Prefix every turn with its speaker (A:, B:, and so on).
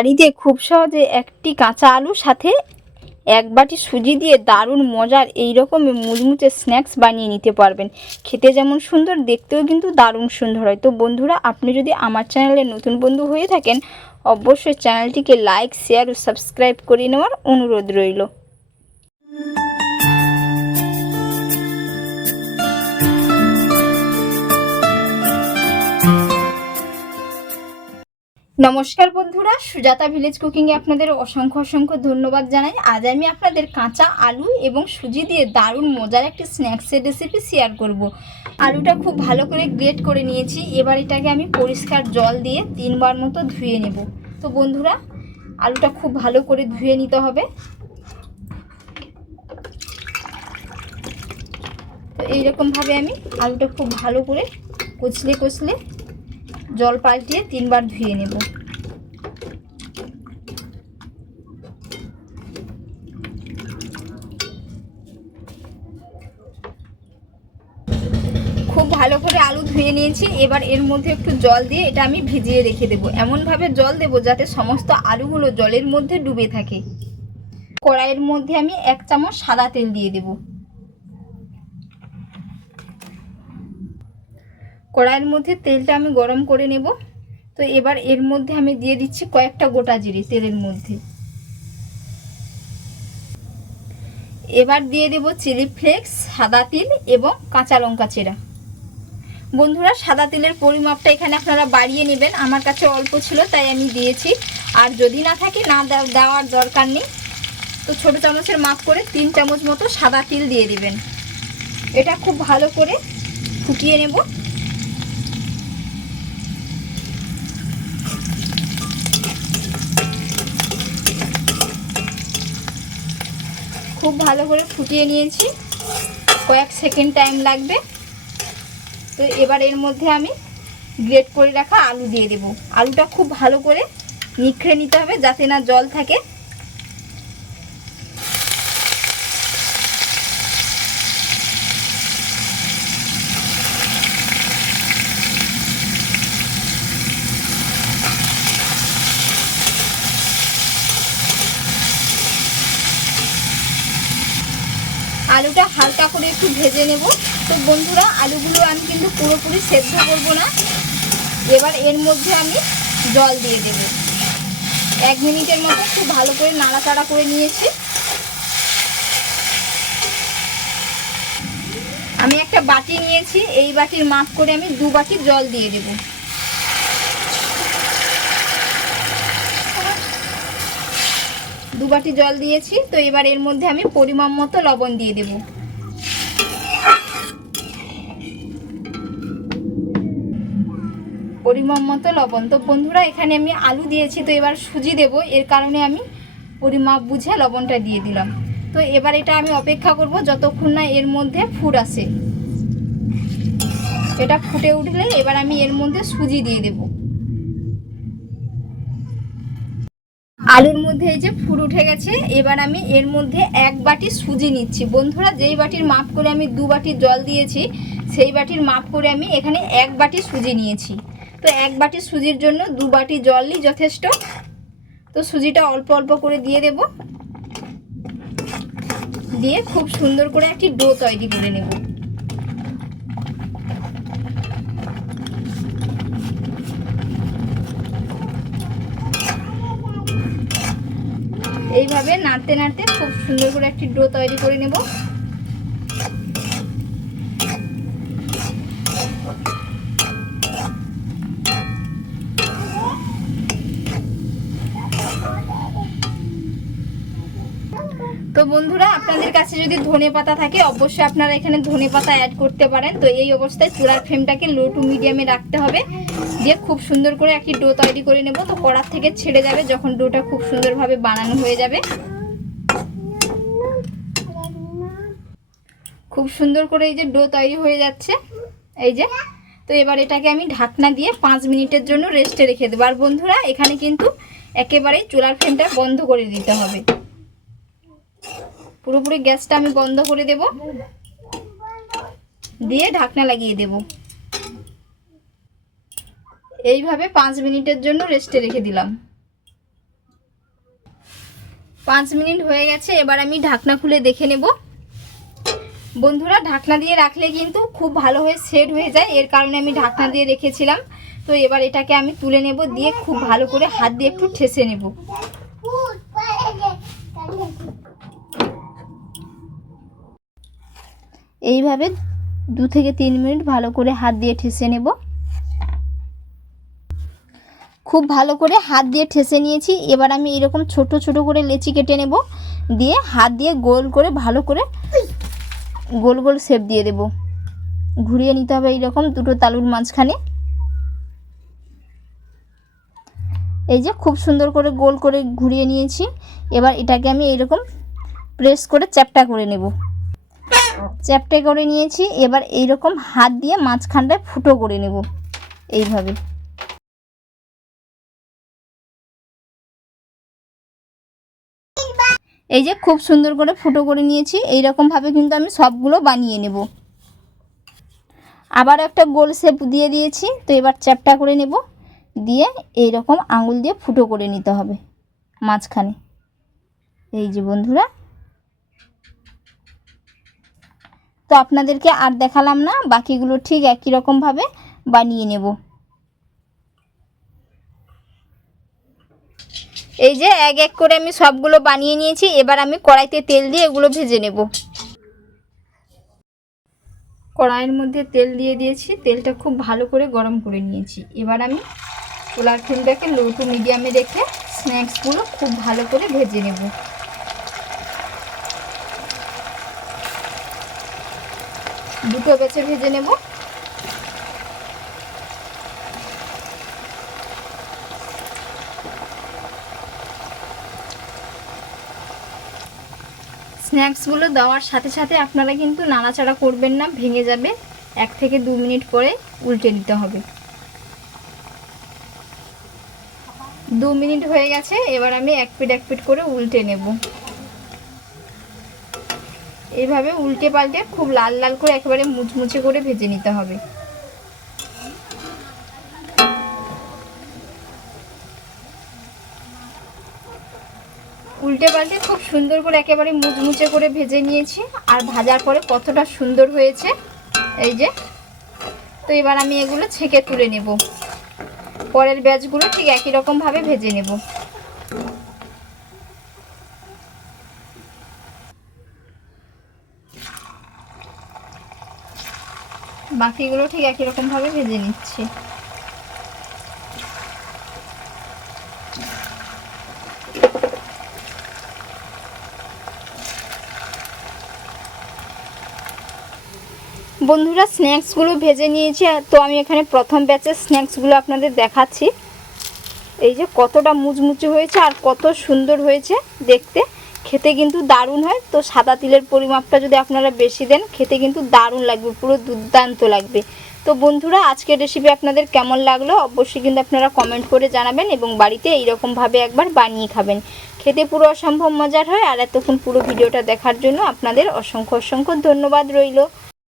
A: বাড়িতে খুব সহজে একটি কাঁচা আলু সাথে এক বাটি সুজি দিয়ে দারুণ মজার এই রকম মুচমুচে স্ন্যাক্স বানিয়ে নিতে পারবেন। খেতে যেমন সুন্দর, দেখতেও কিন্তু দারুণ সুন্দর হয়। তো বন্ধুরা, আপনি যদি আমার চ্যানেলে নতুন বন্ধু হয়ে থাকেন, অবশ্যই চ্যানেলটিকে লাইক, শেয়ার ও সাবস্ক্রাইব করে নেওয়ার অনুরোধ রইল। নমস্কার বন্ধুরা, সুজাতা ভিলেজ কুকিংয়ে আপনাদের অসংখ্য অসংখ্য ধন্যবাদ জানাই। আজ আমি আপনাদের কাঁচা আলু এবং সুজি দিয়ে দারুণ মজার একটি স্ন্যাক্সের রেসিপি শেয়ার করব। আলুটা খুব ভালো করে গ্রেট করে নিয়েছি, এবার এটাকে আমি পরিষ্কার জল দিয়ে তিনবার মতো ধুয়ে নেব। তো বন্ধুরা, আলুটা খুব ভালো করে ধুয়ে নিতে হবে। তো এইরকমভাবে আমি আলুটা খুব ভালো করে কচলে কচলে জল পাল্টিয়ে তিনবার ধুয়ে নেব। খুব ভালো করে আলু ধুয়ে নিয়েছি, এবার এর মধ্যে একটু জল দিয়ে এটা আমি ভিজিয়ে রেখে দেবো। এমনভাবে জল দেবো যাতে সমস্ত আলুগুলো জলের মধ্যে ডুবে থাকে। কড়াইয়ের মধ্যে আমি এক চামচ সাদা তেল দিয়ে দেবো। কড়াইয়ের মধ্যে তেলটা আমি গরম করে নেব। তো এবার এর মধ্যে আমি দিয়ে দিচ্ছি কয়েকটা গোটা জিরে তেলের মধ্যে। এবার দিয়ে দেব চিলি ফ্লেক্স, সাদা তিল এবং কাঁচা লঙ্কা চেরা। বন্ধুরা, সাদা তিলের পরিমাপটা এখানে আপনারা বাড়িয়ে নেবেন। আমার কাছে অল্প ছিল, তাই আমি দিয়েছি। আর যদি না থাকে, না দেওয়ার দরকার নেই। তো ছোট চামচের মাপ করে তিন চামচ মতো সাদা তিল দিয়ে দিবেন। এটা খুব ভালো করে ফুটিয়ে নেব। খুব ভালো করে ফুটিয়ে নিয়েছি। কয়েক সেকেন্ড টাইম লাগবে। তো এবার এর মধ্যে আমি গ্রেট করে রাখা আলু দিয়ে দেব। আলুটা খুব ভালো করে নিখড়ে নিতে হবে যাতে না জল থাকে। আলুটা হালকা করে একটু ভেজে নেব। তো বন্ধুরা, আলুগুলো আমি কিন্তু পুরোপুরি সেদ্ধ করব না। এবার এর মধ্যে আমি জল দিয়ে দেব। এক মিনিটের মতো একটু ভালো করে নাড়াচাড়া করে নিয়েছি। আমি একটা বাটি নিয়েছি, এই বাটির মাপ করে আমি দু বাটি জল দিয়ে দেবো। দু বাটি জল দিয়েছি, তো এবার এর মধ্যে আমি পরিমাণ মতো লবণ দিয়ে দেব। পরিমাণ মতো লবণ। তো বন্ধুরা, এখানে আমি আলু দিয়েছি, তো এবার সুজি দেব। এর কারণে আমি পরিমাপ বুঝে লবণটা দিয়ে দিলাম। তো এবার এটা আমি অপেক্ষা করব যতক্ষণ না এর মধ্যে ফুট আসে। এটা ফুটে উঠলে এবার আমি এর মধ্যে সুজি দিয়ে দেবো। আলুর মধ্যে এই যে ফুল উঠে গেছে, এবার আমি এর মধ্যে এক বাটি সুজি নিচ্ছি। বন্ধুরা, যেই বাটির মাপ করে আমি দু বাটি জল দিয়েছি, সেই বাটির মাপ করে আমি এখানে এক বাটি সুজি নিয়েছি। তো এক বাটি সুজির জন্য দু বাটি জলই যথেষ্ট। তো সুজিটা অল্প অল্প করে দিয়ে দেব। দিয়ে খুব সুন্দর করে একটি ডো তৈরি করে নেব। এইভাবে নাড়তে নাড়তে খুব সুন্দর করে একটি ডো তৈরি করে নেব। তো বন্ধুরা, আপনাদের কাছে যদি ধনে পাতা থাকে, অবশ্যই আপনারা এখানে ধনে পাতা অ্যাড করতে পারেন। তো এই অবস্থায় চূড়ার ফ্রেমটাকে লো টু মিডিয়ামে রাখতে হবে। দিয়ে খুব সুন্দর করে একটি ডো তৈরি করে নেব। তো কড়ার থেকে ছেড়ে যাবে যখন ডোটা খুব সুন্দরভাবে বানানো হয়ে যাবে। খুব সুন্দর করে এই যে ডো তৈরি হয়ে যাচ্ছে। এই যে, তো এবার এটাকে আমি ঢাকনা দিয়ে পাঁচ মিনিটের জন্য রেস্টে রেখে দেবো। আর বন্ধুরা, এখানে কিন্তু একেবারেই চুলার ফ্লেমটা বন্ধ করে দিতে হবে। পুরোপুরি গ্যাসটা আমি বন্ধ করে দেব। দিয়ে ঢাকনা লাগিয়ে দেব। এইভাবে পাঁচ মিনিটের জন্য রেস্টে রেখে দিলাম। পাঁচ মিনিট হয়ে গেছে, এবার আমি ঢাকনা খুলে দেখে নেব। বন্ধুরা, ঢাকনা দিয়ে রাখলে কিন্তু খুব ভালো হয়ে সেট হয়ে যায়। এর কারণে আমি ঢাকনা দিয়ে রেখেছিলাম। তো এবার এটাকে আমি তুলে নেব, দিয়ে খুব ভালো করে হাত দিয়ে একটু ঠেসে নেব। এইভাবে দু থেকে তিন মিনিট ভালো করে হাত দিয়ে ঠেসে নেব। খুব ভালো করে হাত দিয়ে ঠেসে নিয়েছি। এবার আমি এরকম ছোট ছোট করে লেচি কেটে নেব। দিয়ে হাত দিয়ে গোল করে ভালো করে গোল গোল শেপ দিয়ে দেব। ঘুরিয়ে নিতে হবে এইরকম দুটো তালুর মাঝখানে। এই যে খুব সুন্দর করে গোল করে ঘুরিয়ে নিয়েছি। এবার এটাকে আমি এইরকম প্রেস করে চ্যাপটা করে নেব। চ্যাপটে করে নিয়েছি। এবার এইরকম হাত দিয়ে মাঝখানটায় ফুটো করে নেব। এইভাবে। এই যে খুব সুন্দর করে ফুটো করে নিয়েছি। এই রকম ভাবে কিন্তু আমি সবগুলো বানিয়ে নেব। আবার একটা গোল শেপ দিয়ে দিয়েছি। তো এবার চ্যাপটা করে নেব। দিয়ে এই রকম আঙুল দিয়ে ফুটো করে নিতে হবে মাঝখানে। এই যে বন্ধুরা তো আপনাদেরকে আর দেখালাম না, বাকিগুলো ঠিক একই রকমভাবে বানিয়ে নেব। এই যে এক এক করে আমি সবগুলো বানিয়ে নিয়েছি, এবার আমি কড়াইতে তেল দিয়ে এগুলো ভেজে নেব। কড়াইয়ের মধ্যে তেল দিয়ে দিয়েছি, তেলটা খুব ভালো করে গরম করে নিয়েছি। এবার আমি চুলার ফ্লেমটাকে লো টু মিডিয়ামে রেখে স্ন্যাক্সগুলো খুব ভালো করে ভেজে নেব। দুটো বেছে ভেজে নেব। স্ন্যাক্সগুলো দেওয়ার সাথে সাথে আপনারা কিন্তু নাড়াচাড়া করবেন না, ভেঙে যাবে। এক থেকে দু মিনিট পরে উল্টে দিতে হবে। দু মিনিট হয়ে গেছে, এবার আমি এক পিট এক পিট করে উল্টে নেব। এইভাবে উল্টে পাল্টে খুব লাল লাল করে একেবারে মুচমুচে করে ভেজে নিতে হবে। উল্টে পাল্টে খুব সুন্দর করে একেবারে মুচমুচে করে ভেজে নিয়েছি আর ভাজার পরে কতটা সুন্দর হয়েছে, এই যে। তো এবার আমি এগুলো ছেঁকে তুলে নেব। পরের ব্যাচগুলো ঠিক একই রকমভাবে ভেজে নেব। বাকিগুলো ঠিক একই রকমভাবে ভেজে নিচ্ছি। বন্ধুরা, স্ন্যাক্সগুলো ভেজে নিয়েছি। তো আমি এখানে প্রথম ব্যাচের স্ন্যাক্সগুলো আপনাদের দেখাচ্ছি। এই যে কতটা মুচমুচে হয়েছে আর কত সুন্দর হয়েছে দেখতে। খেতে কিন্তু দারুণ হয়। তো সাদা তিলের পরিমাপটা যদি আপনারা বেশি দেন, খেতে কিন্তু দারুণ লাগবে, পুরো দুর্দান্ত লাগবে। তো বন্ধুরা, আজকের রেসিপি আপনাদের কেমন লাগল? অবশ্যই কিন্তু আপনারা কমেন্ট করে জানাবেন এবং বাড়িতে এইরকমভাবে একবার বানিয়ে খাবেন। খেতে পুরো অসম্ভব মজার হয়, আর এতক্ষণ পুরো ভিডিওটা দেখার জন্য আপনাদের অসংখ্য অসংখ্য ধন্যবাদ রইল।